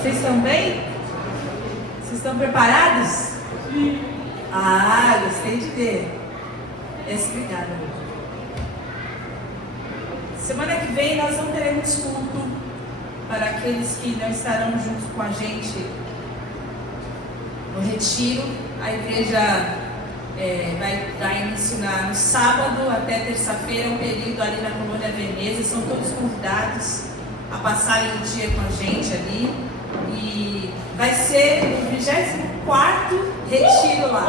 Vocês estão bem? Vocês estão preparados? Sim. Ah, gostei de ver. Obrigada. Semana que vem nós não teremos culto para aqueles que não estarão junto com a gente no retiro. A igreja vai dar início no sábado até terça-feira, um período ali na Colônia Veneza. São todos convidados a passarem o dia com a gente ali. E vai ser o 24º retiro lá.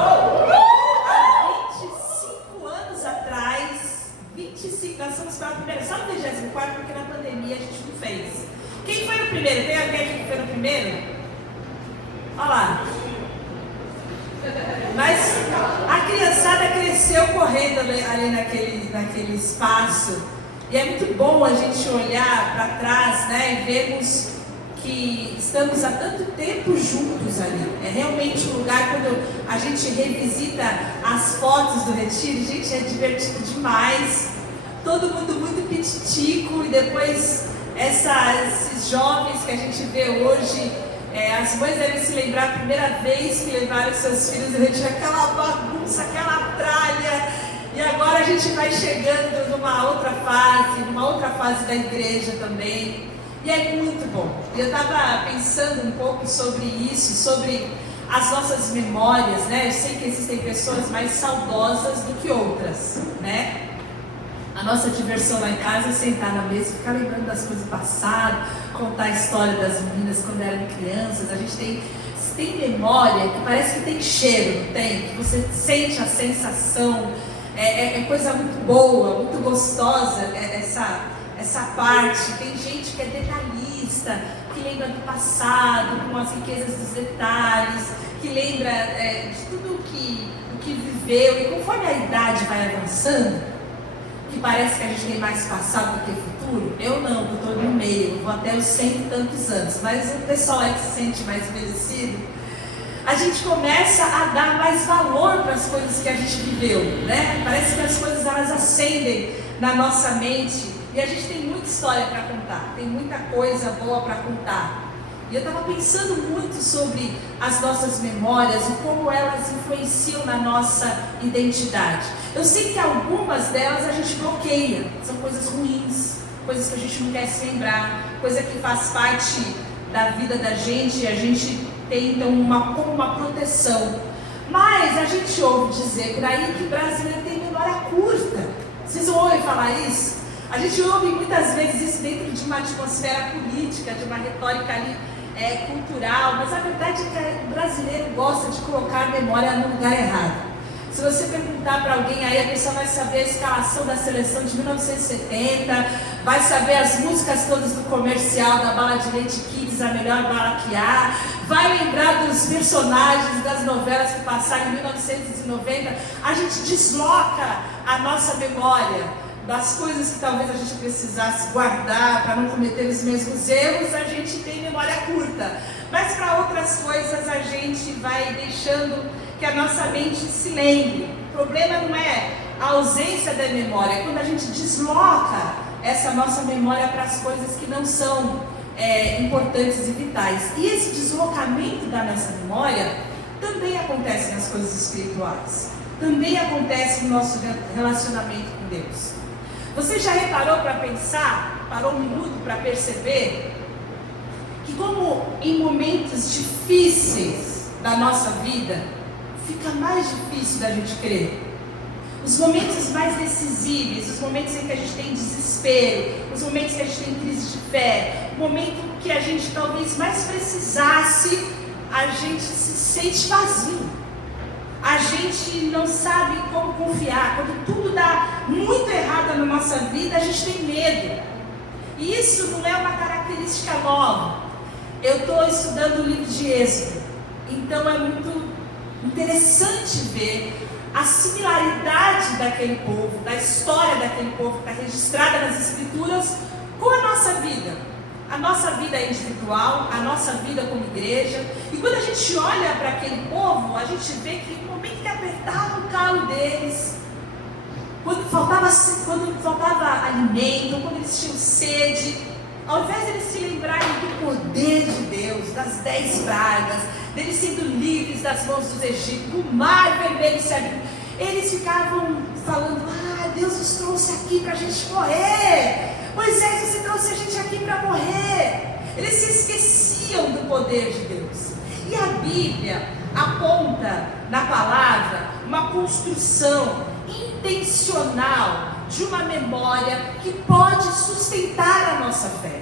Há 25 anos atrás, 25, nós somos para o primeiro, só no 24º, porque na pandemia a gente não fez. Quem foi no primeiro? Tem alguém aqui que foi no primeiro? Olha lá. Mas a criançada cresceu correndo ali naquele espaço. E é muito bom a gente olhar para trás, né, e vermos que estamos há tanto tempo juntos ali. É realmente um lugar, quando a gente revisita as fotos do retiro, gente, é divertido demais. Todo mundo muito pititico, e depois esses jovens que a gente vê hoje, as mães devem se lembrar a primeira vez que levaram seus filhos no retiro, aquela bagunça, aquela tralha. E agora a gente vai chegando numa outra fase da igreja também. E é muito bom. Eu estava pensando um pouco sobre isso, sobre as nossas memórias, né? Eu sei que existem pessoas mais saudosas do que outras, né? A nossa diversão lá em casa é sentar na mesa, ficar lembrando das coisas passadas, contar a história das meninas quando eram crianças. A gente tem memória que parece que tem cheiro, não tem? Que você sente a sensação, é coisa muito boa, muito gostosa, essa parte. Tem gente que é detalhista, que lembra do passado, com as riquezas dos detalhes, que lembra de tudo o que viveu. E conforme a idade vai avançando, que parece que a gente tem mais passado do que futuro, eu não, eu estou no meio, eu vou até os 100 e tantos anos, mas o pessoal que se sente mais envelhecido, a gente começa a dar mais valor para as coisas que a gente viveu, né? Parece que as coisas elas acendem na nossa mente. E a gente tem muita história para contar, tem muita coisa boa para contar. E eu estava pensando muito sobre as nossas memórias e como elas influenciam na nossa identidade. Eu sei que algumas delas a gente bloqueia, são coisas ruins, coisas que a gente não quer se lembrar, coisa que faz parte da vida da gente e a gente tem então como uma proteção. Mas a gente ouve dizer por aí que o brasileiro tem memória curta. Vocês ouvem falar isso? A gente ouve muitas vezes isso dentro de uma atmosfera política, de uma retórica ali cultural, mas a verdade é que o brasileiro gosta de colocar a memória no lugar errado. Se você perguntar para alguém aí, a pessoa vai saber a escalação da seleção de 1970, vai saber as músicas todas do comercial da Bala de Leite Kids, a melhor bala que há, vai lembrar dos personagens das novelas que passaram em 1990. A gente desloca a nossa memória das coisas que talvez a gente precisasse guardar para não cometer os mesmos erros. A gente tem memória curta, mas para outras coisas a gente vai deixando que a nossa mente se lembre. O problema não é a ausência da memória, é quando a gente desloca essa nossa memória para as coisas que não são importantes e vitais. E esse deslocamento da nossa memória também acontece nas coisas espirituais, também acontece no nosso relacionamento com Deus. Você já reparou para pensar, parou um minuto para perceber, que como em momentos difíceis da nossa vida, fica mais difícil da gente crer? Os momentos mais decisivos, os momentos em que a gente tem desespero, os momentos que a gente tem crise de fé, o momento que a gente talvez mais precisasse, a gente se sente vazio. A gente não sabe como confiar. Quando tudo dá muito errado na nossa vida, a gente tem medo. E isso não é uma característica nova. Eu estou estudando o livro de Êxodo, então é muito interessante ver a similaridade daquele povo, da história daquele povo que está registrada nas Escrituras com a nossa vida. A nossa vida é individual, a nossa vida como igreja. E quando a gente olha para aquele povo, a gente vê que no momento que apertava o calo deles, quando faltava alimento, quando eles tinham sede, Ao invés de eles se lembrarem do poder de Deus, das 10 pragas, deles sendo livres das mãos dos egípcios, do mar vermelho se abrindo, eles ficavam falando: Deus nos trouxe aqui para a gente morrer. Moisés, você trouxe a gente aqui para morrer. Eles se esqueciam do poder de Deus. E a Bíblia aponta na palavra uma construção intencional de uma memória que pode sustentar a nossa fé.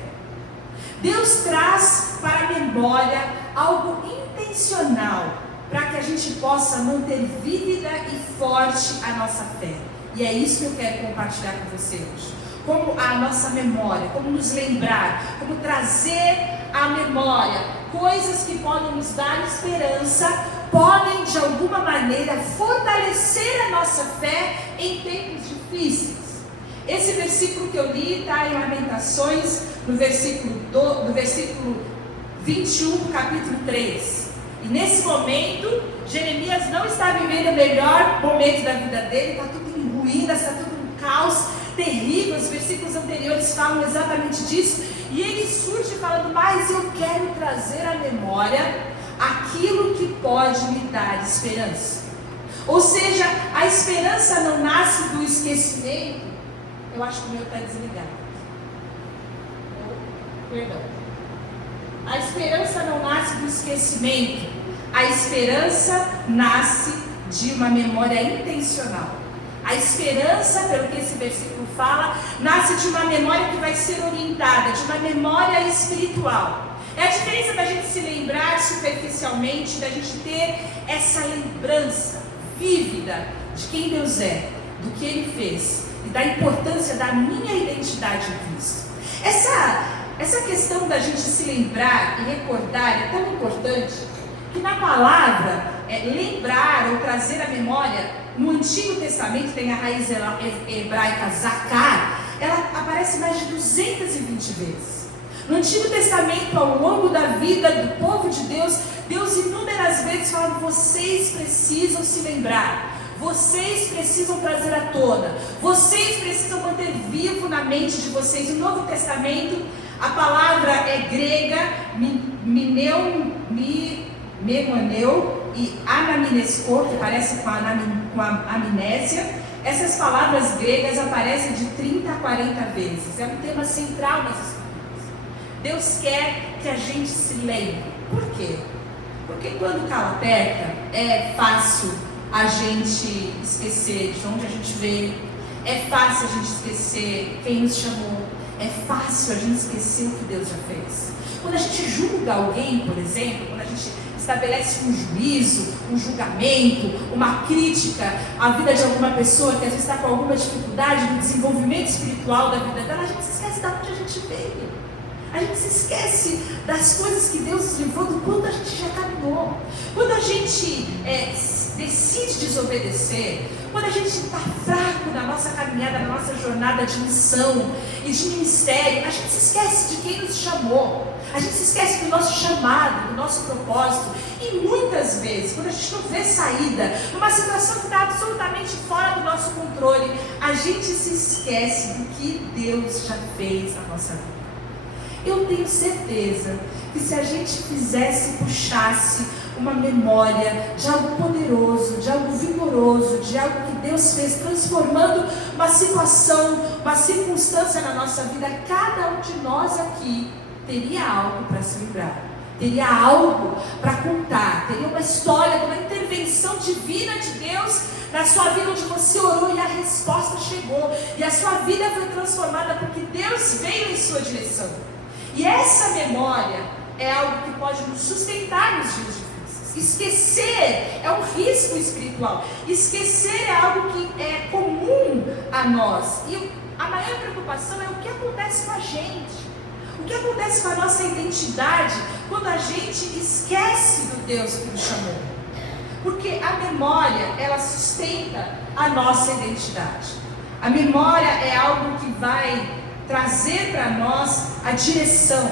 Deus traz para a memória algo intencional para que a gente possa manter vívida e forte a nossa fé. E é isso que eu quero compartilhar com você hoje. Como a nossa memória, como nos lembrar, como trazer à memória coisas que podem nos dar esperança, podem de alguma maneira fortalecer a nossa fé em tempos difíceis. Esse versículo que eu li está em Lamentações, no versículo 21 do capítulo 3. E nesse momento, Jeremias não está vivendo o melhor momento da vida dele, está tudo em ruínas, está tudo um caos terrível. Os versículos anteriores falam exatamente disso. E ele surge falando: mas eu quero trazer à memória aquilo que pode me dar esperança. Ou seja, a esperança não nasce do esquecimento. Eu acho que o meu está desligado. Perdão. A esperança não nasce do esquecimento. A esperança nasce de uma memória intencional. A esperança, pelo que esse versículo fala, nasce de uma memória que vai ser orientada, de uma memória espiritual. É a diferença da gente se lembrar superficialmente, da gente ter essa lembrança vívida de quem Deus é, do que Ele fez e da importância da minha identidade em Cristo. Essa questão da gente se lembrar e recordar é tão importante que na palavra lembrar ou trazer à memória, no Antigo Testamento tem a raiz hebraica zakar, ela aparece mais de 220 vezes. No Antigo Testamento, ao longo da vida do povo de Deus, Deus inúmeras vezes fala: vocês precisam se lembrar. Vocês precisam trazer à tona. Vocês precisam manter vivo na mente de vocês. No Novo Testamento, a palavra é grega, memoneu e anamnesko, que parece com a amnésia. Essas palavras gregas aparecem de 30 a 40 vezes. É um tema central nas Escrituras. Deus quer que a gente se lembre. Por quê? Porque quando o calo aperta, é fácil a gente esquecer de onde a gente veio, é fácil a gente esquecer quem nos chamou, é fácil a gente esquecer o que Deus já fez. Quando a gente julga alguém, por exemplo, quando a gente estabelece um juízo, um julgamento, uma crítica à vida de alguma pessoa que às vezes está com alguma dificuldade no desenvolvimento espiritual da vida dela, a gente se esquece de onde a gente veio. A gente se esquece das coisas que Deus nos livrou, do quanto a gente já caminhou. Quando a gente decide desobedecer, quando a gente está fraco na nossa caminhada, na nossa jornada de missão e de ministério, a gente se esquece de quem nos chamou. A gente se esquece do nosso chamado, do nosso propósito. E muitas vezes, quando a gente não vê saída, numa situação que está absolutamente fora do nosso controle, a gente se esquece do que Deus já fez na nossa vida. Eu tenho certeza que se a gente puxasse uma memória de algo poderoso, de algo vigoroso, de algo que Deus fez, transformando uma situação, uma circunstância na nossa vida, cada um de nós aqui teria algo para se lembrar, teria algo para contar, teria uma história, uma intervenção divina de Deus na sua vida, onde você orou e a resposta chegou, e a sua vida foi transformada porque Deus veio em sua direção. E essa memória é algo que pode nos sustentar nos dias difíceis. Esquecer é um risco espiritual. Esquecer é algo que é comum a nós. E a maior preocupação é o que acontece com a gente. O que acontece com a nossa identidade quando a gente esquece do Deus que nos chamou. Porque a memória, ela sustenta a nossa identidade. A memória é algo que vai trazer para nós a direção.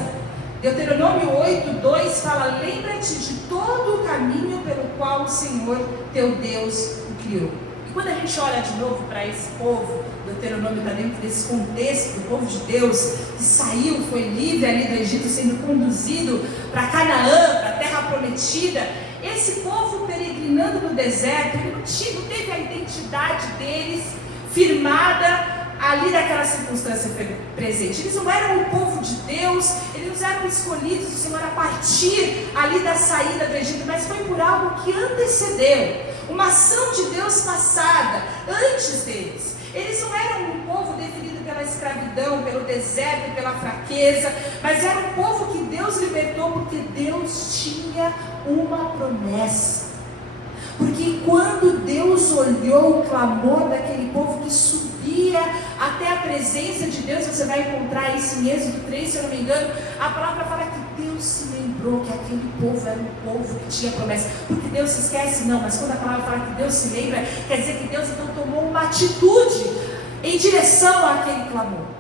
Deuteronômio 8:2 fala: lembra-te de todo o caminho pelo qual o Senhor teu Deus o criou. E quando a gente olha de novo para esse povo, Deuteronômio está dentro desse contexto do povo de Deus, que saiu, foi livre ali do Egito, sendo conduzido para Canaã, para a terra prometida. Esse povo peregrinando no deserto, ele não teve a identidade deles firmada ali naquela circunstância presente. Eles não eram o povo de Deus, eles não eram escolhidos do Senhor a partir ali da saída do Egito, mas foi por algo que antecedeu, uma ação de Deus passada antes deles. Eles não eram um povo definido pela escravidão, pelo deserto, pela fraqueza, mas era um povo que Deus libertou porque Deus tinha uma promessa. Porque quando Deus olhou o clamor daquele povo que subia até a presença de Deus, você vai encontrar isso em Êxodo 3, se eu não me engano, a palavra fala que Deus se lembrou que aquele povo era um povo que tinha promessa. Porque Deus se esquece? Não, mas quando a palavra fala que Deus se lembra, quer dizer que Deus então tomou uma atitude em direção àquele clamor.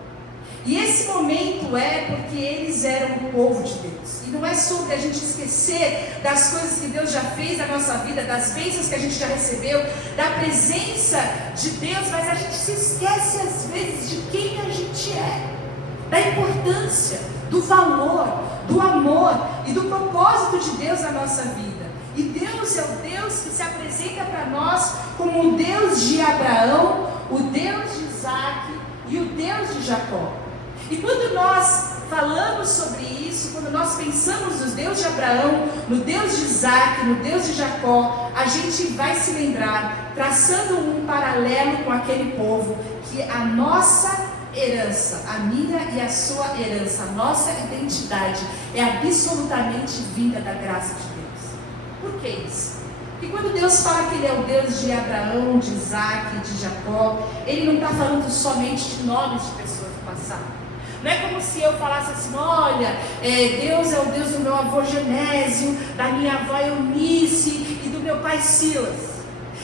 E esse momento é porque eles eram o povo de Deus. E não é sobre a gente esquecer das coisas que Deus já fez na nossa vida, das bênçãos que a gente já recebeu, da presença de Deus, mas a gente se esquece às vezes de quem a gente é, da importância, do valor, do amor e do propósito de Deus na nossa vida. E Deus é o Deus que se apresenta para nós como o Deus de Abraão, o Deus de Isaac e o Deus de Jacó. E quando nós falamos sobre isso, quando nós pensamos no Deus de Abraão, no Deus de Isaac, no Deus de Jacó, a gente vai se lembrar, traçando um paralelo com aquele povo, que a nossa herança, a minha e a sua herança, a nossa identidade é absolutamente vinda da graça de Deus. Por que isso? Porque quando Deus fala que Ele é o Deus de Abraão, de Isaac, de Jacó, Ele não está falando somente de nomes de pessoas do passado. Não é como se eu falasse assim, olha, Deus é o Deus do meu avô Genésio, da minha avó Eunice e do meu pai Silas.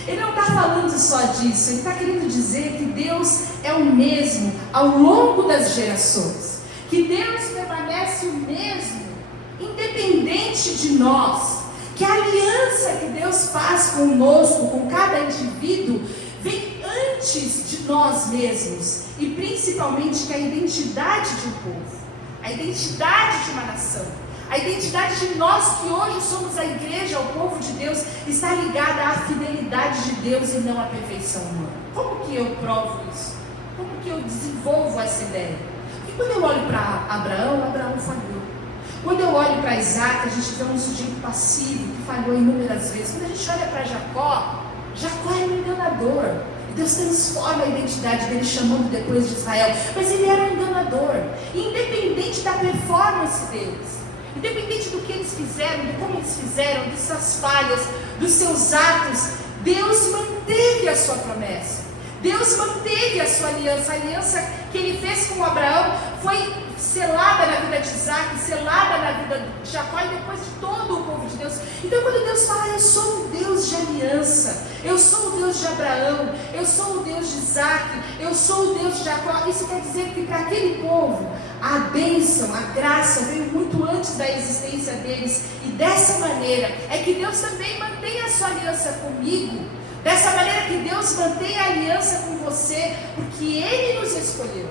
Ele não está falando só disso, ele está querendo dizer que Deus é o mesmo ao longo das gerações. Que Deus permanece o mesmo, independente de nós. Que a aliança que Deus faz conosco, com cada indivíduo, vem antes de nós mesmos. E principalmente que a identidade de um povo, a identidade de uma nação, a identidade de nós que hoje somos a igreja, o povo de Deus, está ligada à fidelidade de Deus e não à perfeição humana. Como que eu provo isso? Como que eu desenvolvo essa ideia? Porque quando eu olho para Abraão, Abraão falhou. Quando eu olho para Isaac, a gente vê um sujeito passivo que falhou inúmeras vezes. Quando a gente olha para Jacó, Jacó é um enganador. Deus transforma a identidade dele, chamando depois de Israel. Mas ele era um enganador. Independente da performance deles, independente do que eles fizeram, de como eles fizeram, de suas falhas, dos seus atos, Deus manteve a sua promessa. Deus manteve a sua aliança. A aliança que ele fez com Abraão foi selada na vida de Isaac, selada na vida de Jacó e depois de todo o povo de Deus. Então quando Deus fala, eu sou o Deus de aliança, eu sou o Deus de Abraão, eu sou o Deus de Isaac, eu sou o Deus de Jacó, isso quer dizer que para aquele povo a bênção, a graça veio muito antes da existência deles. E dessa maneira é que Deus também mantém a sua aliança comigo. Dessa maneira que Deus mantém a aliança com você, porque Ele nos escolheu,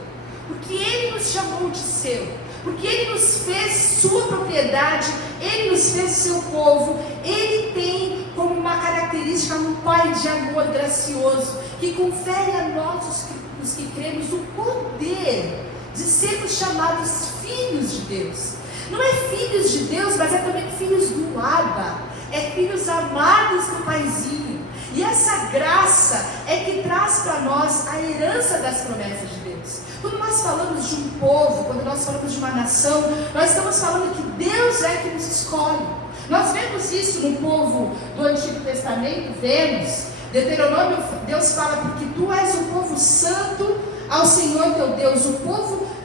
porque Ele nos chamou de seu, porque Ele nos fez sua propriedade, Ele nos fez seu povo. Ele tem como uma característica um Pai de amor gracioso, que confere a nós, os que cremos, o poder de sermos chamados filhos de Deus. Não é filhos de Deus, mas é também filhos do Abba, é filhos amados do Paizinho. E essa graça é que traz para nós a herança das promessas de Deus. Quando nós falamos de um povo, quando nós falamos de uma nação, nós estamos falando que Deus é que nos escolhe. Nós vemos isso no povo do Antigo Testamento, vemos. Deuteronômio, Deus fala, porque tu és um povo santo ao Senhor teu Deus.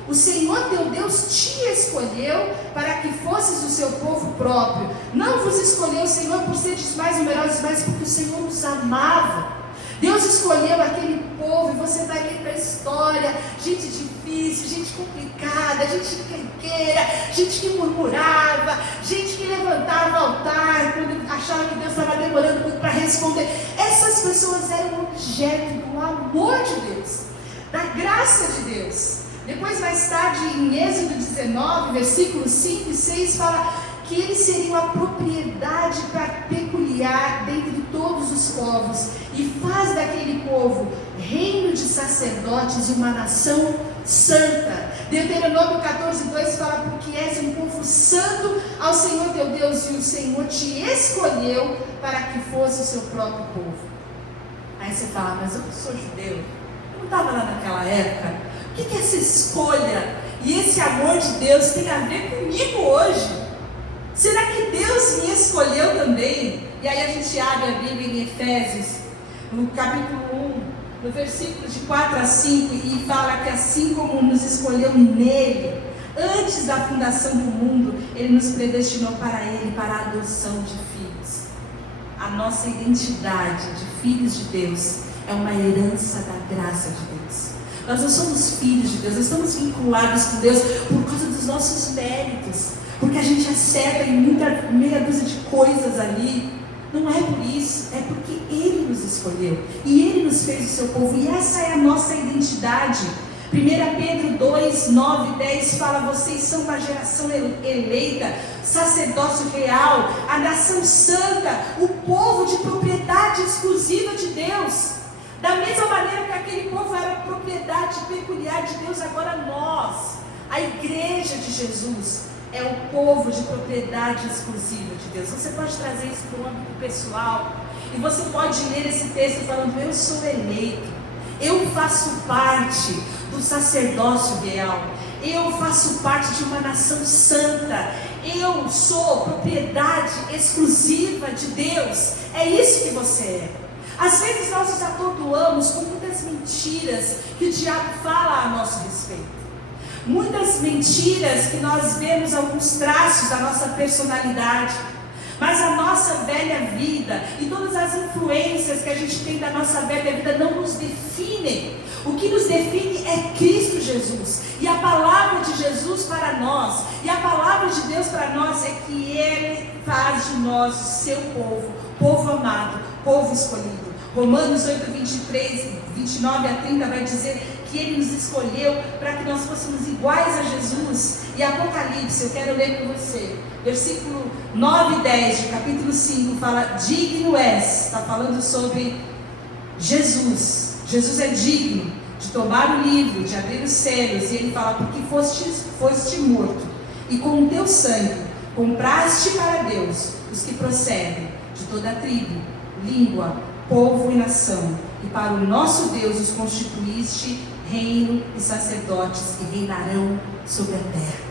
O Senhor teu Deus te escolheu para que fosses o seu povo próprio. Não vos escolheu o Senhor por seres mais numerosos, mas porque o Senhor nos amava. Deus escolheu aquele povo, e você vai ler para a história, gente difícil, gente complicada, gente encrenqueira, gente que murmurava, gente que levantava o altar quando achava que Deus estava demorando muito para responder. Essas Aquelas pessoas eram objeto do amor de Deus, da graça de Deus. Depois, mais tarde, em Êxodo 19, versículos 5 e 6, fala que eles seriam a propriedade peculiar dentre todos os povos, e faz daquele povo reino de sacerdotes e uma nação santa. Deuteronômio 14:2 fala: porque és um povo santo ao Senhor teu Deus, e o Senhor te escolheu para que fosse o seu próprio povo. Aí você fala: mas eu não sou judeu, eu não estava lá naquela época. O que essa escolha e esse amor de Deus tem a ver comigo hoje? Será que Deus me escolheu também? E aí a gente abre a Bíblia em Efésios, no capítulo 1, no versículo de 4 a 5, e fala que assim como nos escolheu nele, antes da fundação do mundo, ele nos predestinou para ele, para a adoção de filhos. A nossa identidade de filhos de Deus é uma herança da graça de Deus. Nós não somos filhos de Deus, nós estamos vinculados com Deus por causa dos nossos méritos, porque a gente acerta em meia dúzia de coisas ali. Não é por isso, é porque Ele nos escolheu e Ele nos fez o seu povo, e essa é a nossa identidade. 1 Pedro 2, 9 e 10 fala: vocês são uma geração eleita, sacerdócio real, a nação santa, o povo de propriedade exclusiva de Deus. Da mesma maneira que aquele povo era propriedade peculiar de Deus, agora nós, a igreja de Jesus, é o povo de propriedade exclusiva de Deus. Você pode trazer isso para o âmbito pessoal, e você pode ler esse texto falando: eu sou eleito, eu faço parte do sacerdócio real, eu faço parte de uma nação santa, eu sou propriedade exclusiva de Deus. É isso que você é. Às vezes nós nos atordoamos com muitas mentiras que o diabo fala a nosso respeito. Muitas mentiras que nós vemos alguns traços da nossa personalidade, mas a nossa velha vida e todas as influências que a gente tem da nossa velha vida não nos definem. O que nos define é Cristo Jesus, e a palavra de Jesus para nós, e a palavra de Deus para nós é que Ele faz de nós o seu povo, povo amado, povo escolhido. Romanos 8, 23, 29 a 30 vai dizer que Ele nos escolheu para que nós fôssemos iguais a Jesus. E Apocalipse, eu quero ler com você, versículo 9 e 10 de capítulo 5, fala: digno és, está falando sobre Jesus. Jesus é digno de tomar o livro, de abrir os selos, e Ele fala: porque foste morto, e com o teu sangue compraste para Deus os que procedem de toda a tribo, língua, povo e nação, e para o nosso Deus os constituíste reino e sacerdotes, que reinarão sobre a terra.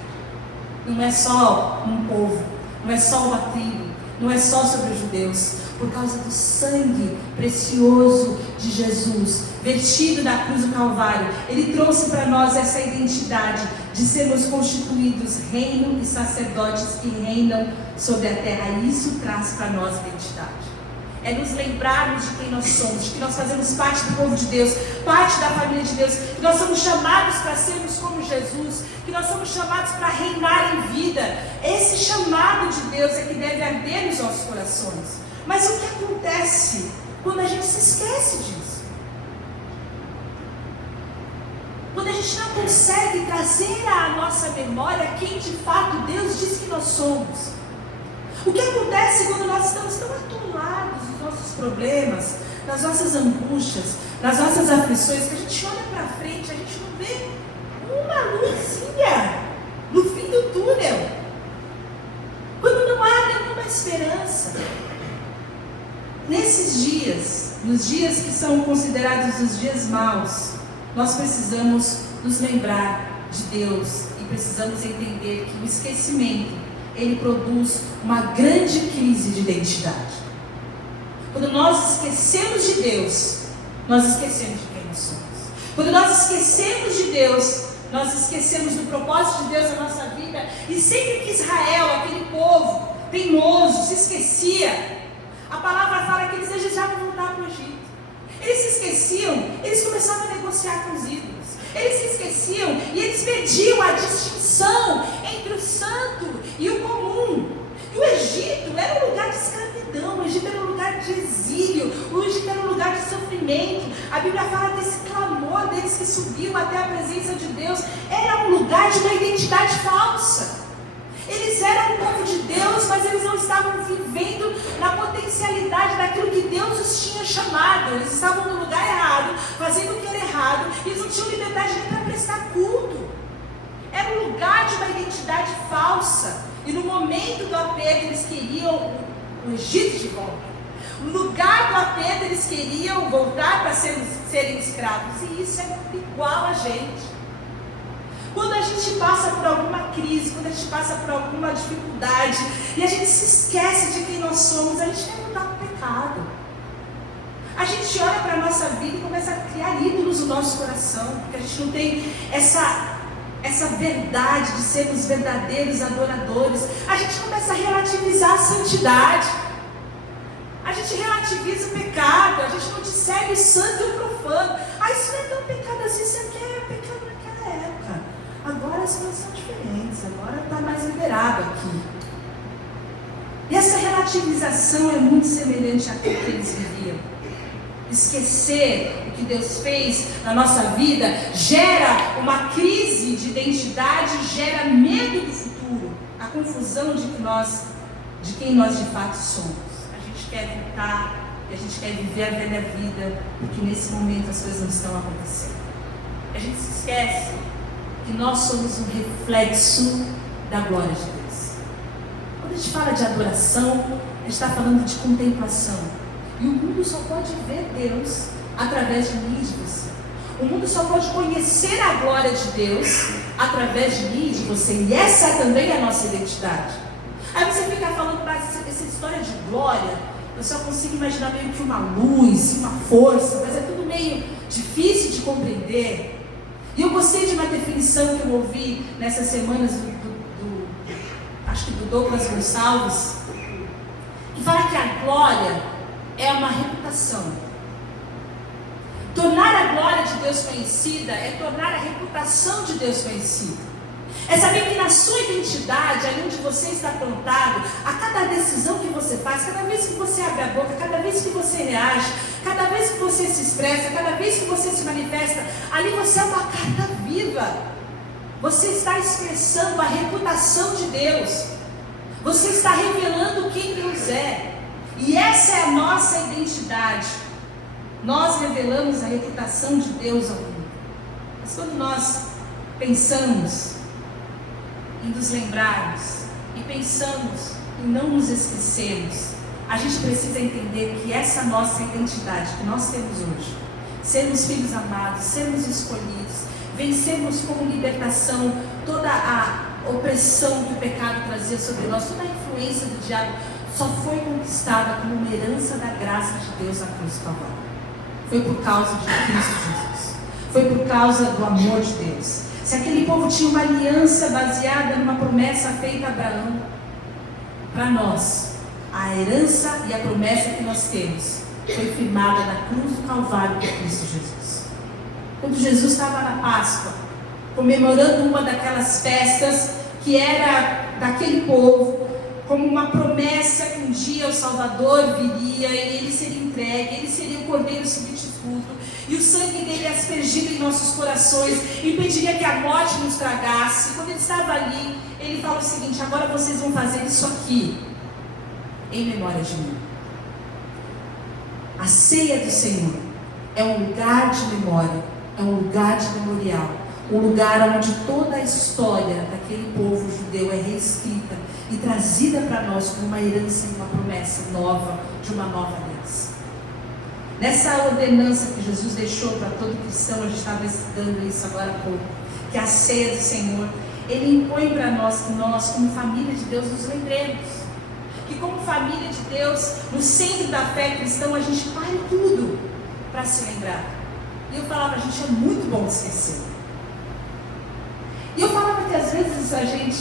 Não é só um povo, não é só uma tribo, não é só sobre os judeus. Por causa do sangue precioso de Jesus, vertido na cruz do Calvário, Ele trouxe para nós essa identidade de sermos constituídos reino e sacerdotes que reinam sobre a terra. E isso traz para nós identidade. É nos lembrarmos de quem nós somos, de que nós fazemos parte do povo de Deus, parte da família de Deus, que nós somos chamados para sermos como Jesus, que nós somos chamados para reinar em vida. Esse chamado de Deus é que deve arder nos nossos corações. Mas o que acontece quando a gente se esquece disso? Quando a gente não consegue trazer à nossa memória quem de fato Deus diz que nós somos? O que acontece quando nós estamos tão atolados nos nossos problemas, nas nossas angústias, nas nossas aflições, que a gente olha para frente, a gente não vê uma luzinha no fim do túnel, quando não há nenhuma esperança? Nesses dias, nos dias que são considerados os dias maus, nós precisamos nos lembrar de Deus e precisamos entender que o esquecimento, ele produz uma grande crise de identidade. Quando nós esquecemos de Deus, nós esquecemos de quem nós somos. Quando nós esquecemos de Deus, nós esquecemos do propósito de Deus na nossa vida. E sempre que Israel, aquele povo teimoso, se esquecia, a palavra fala que eles desejavam voltar para o Egito. Eles se esqueciam, eles começavam a negociar com os ídolos. Eles se esqueciam e eles perdiam a distinção entre o santo e o comum. E o Egito era um lugar de escravidão, o Egito era um lugar de exílio, o Egito era um lugar subiam até a presença de Deus, era um lugar de uma identidade falsa. Eles eram o povo de Deus, mas eles não estavam vivendo na potencialidade daquilo que Deus os tinha chamado. Eles estavam no lugar errado, fazendo o que era errado, e eles não tinham liberdade nem para prestar culto. Era um lugar de uma identidade falsa. E no momento do apego, eles queriam o Egito de volta. No lugar do apego, eles queriam voltar para serem escravos. E isso é igual a gente. Quando a gente passa por alguma crise, quando a gente passa por alguma dificuldade, e a gente se esquece de quem nós somos, a gente quer voltar para o pecado. A gente olha para a nossa vida e começa a criar ídolos no nosso coração, porque a gente não tem essa verdade de sermos verdadeiros adoradores. A gente começa a relativizar a santidade. A gente relativiza o pecado. A gente não discerne o santo e o profano. Isso não é tão pecado assim, isso aqui era pecado naquela época. Agora as coisas são diferentes, agora está mais liberado aqui. E essa relativização é muito semelhante àquilo que eles viviam. Esquecer o que Deus fez na nossa vida gera uma crise de identidade, gera medo do futuro, a confusão de quem nós de fato somos. A gente quer voltar, e a gente quer viver a velha vida, porque nesse momento as coisas não estão acontecendo. A gente se esquece que nós somos um reflexo da glória de Deus. Quando a gente fala de adoração, a gente está falando de contemplação. E o mundo só pode ver Deus através de mim e de você. O mundo só pode conhecer a glória de Deus através de mim e de você. E essa também é a nossa identidade. Aí você fica falando, mas essa história de glória, eu só consigo imaginar meio que uma luz, uma força, mas é tudo meio difícil de compreender. E eu gostei de uma definição que eu ouvi nessas semanas acho que do Douglas Gonçalves, que fala que a glória é uma reputação. Tornar a glória de Deus conhecida é tornar a reputação de Deus conhecida. É saber que na sua identidade, ali onde você está plantado, a cada decisão que você faz, cada vez que você abre a boca, cada vez que você reage, cada vez que você se expressa, cada vez que você se manifesta, ali você é uma carta viva. Você está expressando a reputação de Deus. Você está revelando quem Deus é. E essa é a nossa identidade. Nós revelamos a reputação de Deus ao mundo. Mas quando nós pensamos em nos lembrarmos e pensamos em não nos esquecermos, a gente precisa entender que essa nossa identidade que nós temos hoje, sermos filhos amados, sermos escolhidos, vencermos com libertação toda a opressão que o pecado trazia sobre nós, toda a influência do diabo, só foi conquistada como uma herança da graça de Deus na cruz do Calvário. Foi por causa de Cristo Jesus. Foi por causa do amor de Deus. Se aquele povo tinha uma aliança baseada numa promessa feita a Abraão, para nós, a herança e a promessa que nós temos foi firmada na cruz do Calvário por Cristo Jesus. Quando Jesus estava na Páscoa, comemorando uma daquelas festas que era daquele povo, como uma promessa que um dia o Salvador viria e ele seria entregue, ele seria o Cordeiro substituto, e o sangue dele aspergido em nossos corações impediria que a morte nos tragasse. Quando ele estava ali, ele fala o seguinte: agora vocês vão fazer isso aqui em memória de mim. A ceia do Senhor é um lugar de memória, é um lugar de memorial, um lugar onde toda a história daquele povo judeu é reescrita e trazida para nós como uma herança e uma promessa nova, de uma nova aliança. Nessa ordenança que Jesus deixou para todo cristão, a gente estava estudando isso agora há pouco, que a ceia do Senhor, Ele impõe para nós que nós, como família de Deus, nos lembremos. Que como família de Deus, no centro da fé cristã, a gente pare tudo para se lembrar. E eu falava, a gente é muito bom esquecer. E eu falava que às vezes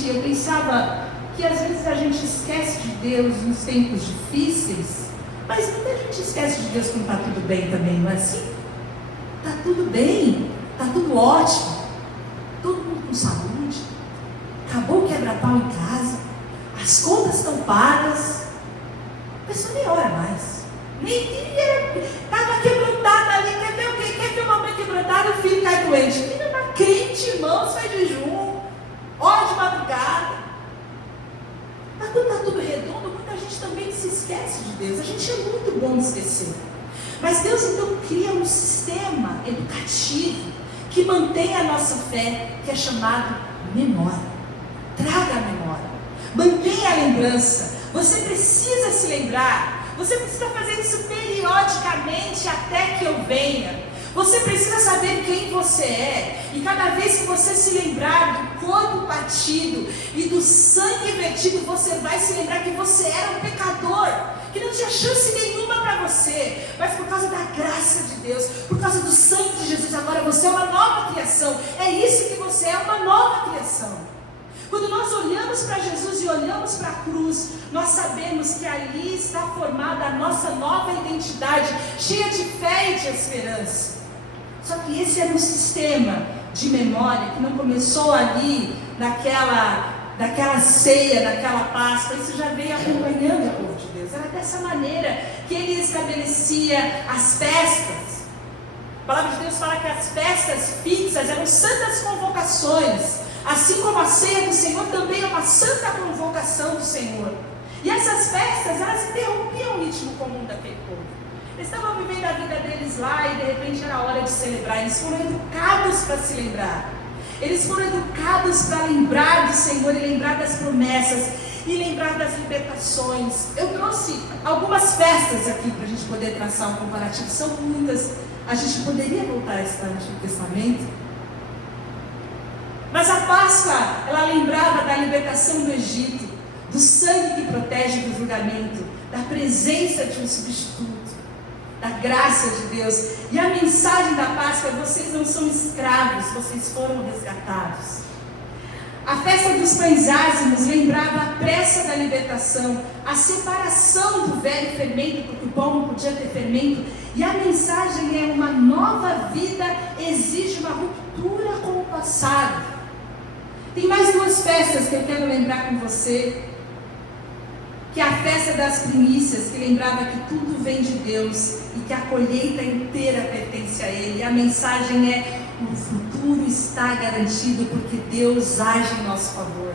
eu pensava que às vezes a gente esquece de Deus nos tempos difíceis, mas muita gente esquece de Deus quando está tudo bem também, não é assim? Está tudo bem, está tudo ótimo, todo mundo com saúde, acabou o quebra-pau em casa, as contas estão pagas, a pessoa nem ora mais, estava quebrantada ali, quer ver o quê? Quer ver uma mãe quebrantada? filho cai doente. Filho, uma crente, irmão, faz jejum, ora de madrugada. Mas quando está tudo redondo, muita gente também se esquece de Deus. A gente é muito bom de esquecer. Mas Deus então cria um sistema educativo que mantém a nossa fé, que é chamado memória. Traga a memória, mantenha a lembrança. Você precisa se lembrar, você precisa fazer isso periodicamente até que eu venha. Você precisa saber quem você é, e cada vez que você se lembrar do corpo partido e do sangue vertido, você vai se lembrar que você era um pecador, que não tinha chance nenhuma para você, mas por causa da graça de Deus, por causa do sangue de Jesus, agora você é uma nova criação. É isso que você é, uma nova criação. Quando nós olhamos para Jesus e olhamos para a cruz, nós sabemos que ali está formada a nossa nova identidade, cheia de fé e de esperança. Só que esse era um sistema de memória que não começou ali, naquela ceia, naquela Páscoa. Isso já veio acompanhando o povo de Deus. Era dessa maneira que ele estabelecia as festas. A palavra de Deus fala que as festas fixas eram santas convocações. Assim como a ceia do Senhor também é uma santa convocação do Senhor. E essas festas, elas interrompiam o ritmo comum daquele povo. Eles estavam vivendo a vida deles lá e de repente era hora de celebrar. Eles foram educados para se lembrar. Eles foram educados para lembrar do Senhor e lembrar das promessas e lembrar das libertações. Eu trouxe algumas festas aqui para a gente poder traçar um comparativo. São muitas. A gente poderia voltar a estar no Antigo Testamento. Mas a Páscoa, ela lembrava da libertação do Egito, do sangue que protege do julgamento, da presença de um substituto, da graça de Deus. E a mensagem da Páscoa é: vocês não são escravos, vocês foram resgatados. A festa dos pães ázimos lembrava a pressa da libertação, a separação do velho fermento, porque o pão não podia ter fermento. E a mensagem é: uma nova vida exige uma ruptura com o passado. Tem mais duas festas que eu quero lembrar com você, que é a festa das primícias, que lembrava que tudo vem de Deus e que a colheita inteira pertence a Ele. E a mensagem é: o futuro está garantido porque Deus age em nosso favor.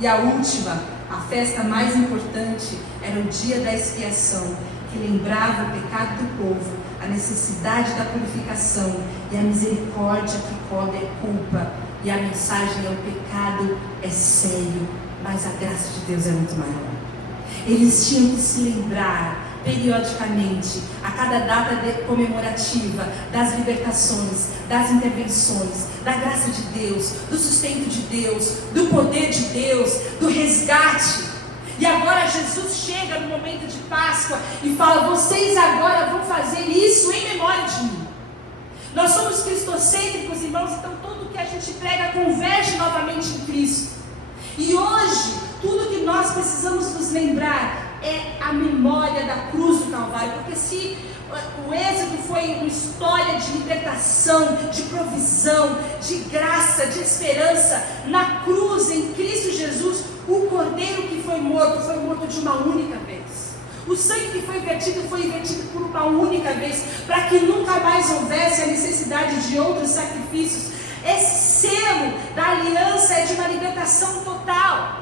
E a última, a festa mais importante, era o dia da expiação, que lembrava o pecado do povo, a necessidade da purificação e a misericórdia que cobre a culpa. E a mensagem é: o pecado é sério, mas a graça de Deus é muito maior. Eles tinham que se lembrar periodicamente, a cada data comemorativa, das libertações, das intervenções, da graça de Deus, do sustento de Deus, do poder de Deus, do resgate. E agora Jesus chega no momento de Páscoa e fala: vocês agora vão fazer isso em memória de mim. Nós somos cristocêntricos, irmãos, então tudo que a gente prega converge novamente em Cristo. E hoje, tudo que nós precisamos nos lembrar é a memória da cruz do Calvário. Porque se o Êxodo foi uma história de libertação, de provisão, de graça, de esperança, na cruz, em Cristo Jesus, o Cordeiro que foi morto de uma única vez. O sangue que foi vertido por uma única vez, para que nunca mais houvesse a necessidade de outros sacrifícios. Esse selo da aliança é de uma libertação total.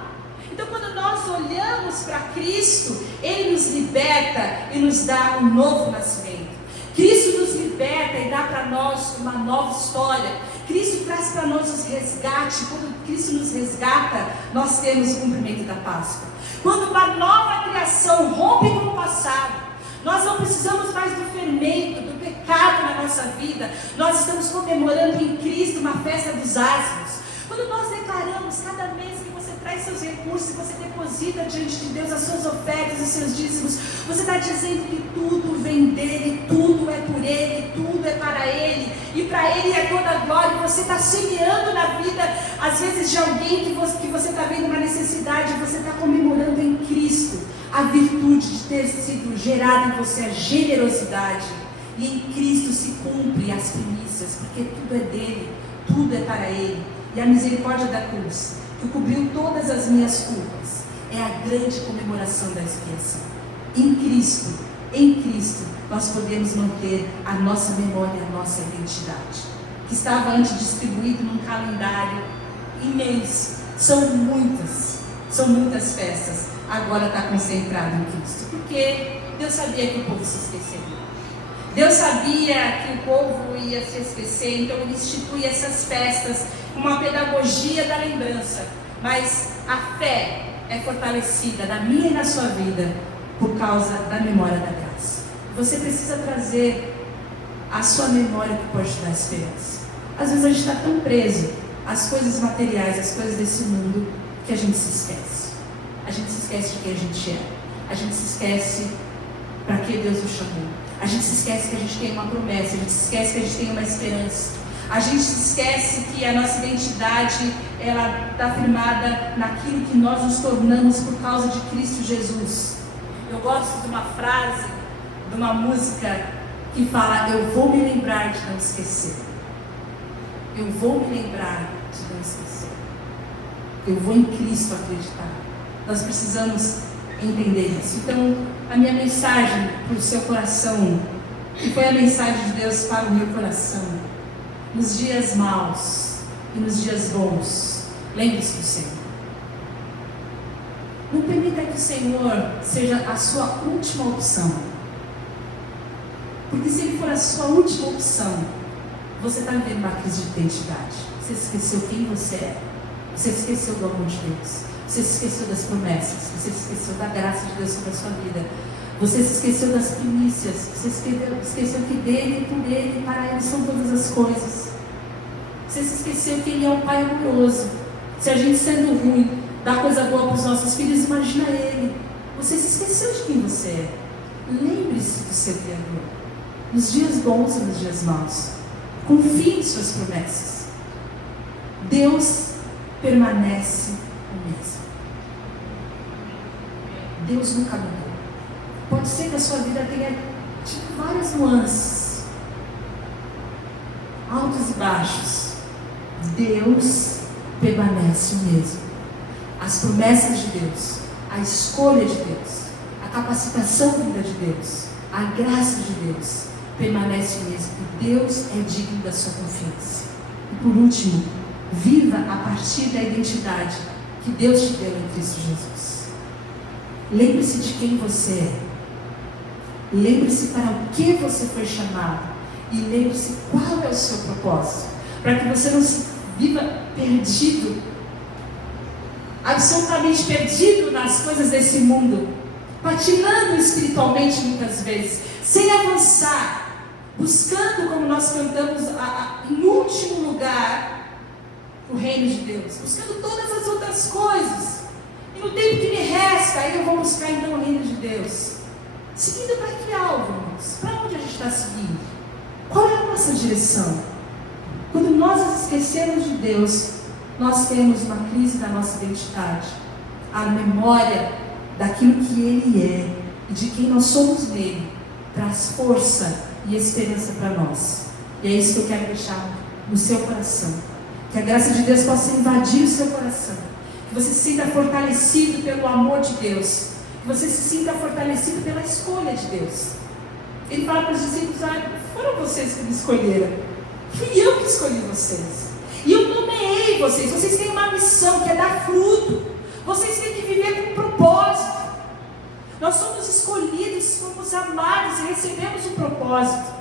Então, quando nós olhamos para Cristo, Ele nos liberta e nos dá um novo nascimento. Cristo nos liberta e dá para nós uma nova história. Cristo traz para nós os resgates. Quando Cristo nos resgata, nós temos o cumprimento da Páscoa. Quando uma nova criação rompe com o passado, nós não precisamos mais do fermento, do pecado na nossa vida. Nós estamos comemorando em Cristo uma festa dos ázimos. Quando nós declaramos cada mês que você traz seus recursos, você deposita diante de Deus as suas ofertas, os seus dízimos, você está dizendo que tudo vem dele, tudo é por ele, tudo é para ele, e para ele é toda a glória. Você está semeando na vida, às vezes, de alguém que você está vendo uma necessidade, você está comemorando em Cristo a virtude de ter sido gerada em você, a generosidade, e em Cristo se cumpre as primícias, porque tudo é dele, tudo é para ele. E a misericórdia da cruz, que cobriu todas as minhas culpas, é a grande comemoração da expiação. Em Cristo, nós podemos manter a nossa memória, a nossa identidade. que estava antes distribuído num calendário imenso. São muitas festas. Agora está concentrado em Cristo. Porque Deus sabia que o povo se esqueceria. Deus sabia que o povo ia se esquecer, então Ele institui essas festas, uma pedagogia da lembrança. Mas a fé é fortalecida na minha e na sua vida por causa da memória da graça. Você precisa trazer a sua memória que pode te dar esperança. Às vezes a gente está tão preso às coisas materiais, às coisas desse mundo, que a gente se esquece. A gente se esquece de quem a gente é. A gente se esquece para que Deus nos chamou. A gente se esquece que a gente tem uma promessa. A gente se esquece que a gente tem uma esperança. A gente se esquece que a nossa identidade ela está firmada naquilo que nós nos tornamos por causa de Cristo Jesus. Eu gosto de uma frase, de uma música que fala: eu vou me lembrar de não esquecer. Eu vou me lembrar de não esquecer. Eu vou em Cristo acreditar. Nós precisamos entender isso. Então, a minha mensagem para o seu coração, que foi a mensagem de Deus para o meu coração, nos dias maus e nos dias bons, lembre-se do Senhor. Não permita que o Senhor seja a sua última opção. Porque se Ele for a sua última opção, você está vivendo uma crise de identidade. Você esqueceu quem você é. Você esqueceu do amor de Deus. Você se esqueceu das promessas. Você se esqueceu da graça de Deus sobre a sua vida. Você se esqueceu das primícias. Você esqueceu que dele, por ele e para ele são todas as coisas. Você se esqueceu que Ele é um Pai amoroso. Se a gente sendo ruim dá coisa boa para os nossos filhos, imagina Ele. Você se esqueceu de quem você é. Lembre-se do seu Criador. Nos dias bons e nos dias maus. Confie em suas promessas. Deus permanece o mesmo. Deus nunca mudou. Pode ser que a sua vida tenha tido várias nuances, altos e baixos. Deus permanece o mesmo. As promessas de Deus, a escolha de Deus, a capacitação vinda de Deus, a graça de Deus permanece o mesmo. E Deus é digno da sua confiança. E por último, viva a partir da identidade que Deus te deu em Cristo Jesus. Lembre-se de quem você é. Lembre-se para o que você foi chamado. E lembre-se qual é o seu propósito. Para que você não se viva perdido, absolutamente perdido nas coisas desse mundo, patinando espiritualmente muitas vezes, sem avançar, buscando, como nós cantamos, em último lugar, o reino de Deus, buscando todas as outras coisas. E no tempo que me resta, aí eu vou buscar então o reino de Deus. Seguindo para que alvo, irmãos? Para onde a gente está seguindo? Qual é a nossa direção? Quando nós nos esquecemos de Deus, nós temos uma crise da nossa identidade. A memória daquilo que Ele é e de quem nós somos nele traz força e esperança para nós. E é isso que eu quero deixar no seu coração. Que a graça de Deus possa invadir o seu coração. Que você se sinta fortalecido pelo amor de Deus. Que você se sinta fortalecido pela escolha de Deus. Ele fala para os discípulos: foram vocês que me escolheram. Fui eu que escolhi vocês. E eu nomeei vocês. Vocês têm uma missão que é dar fruto. Vocês têm que viver com propósito. Nós somos escolhidos, somos amados e recebemos um propósito.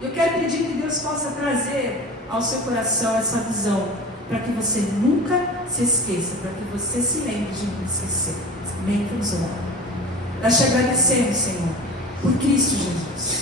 Eu quero pedir que Deus possa trazer ao seu coração essa visão, para que você nunca se esqueça, para que você se lembre de não esquecer. Amém? Vamos orar. Nós te agradecemos, Senhor, por Cristo Jesus.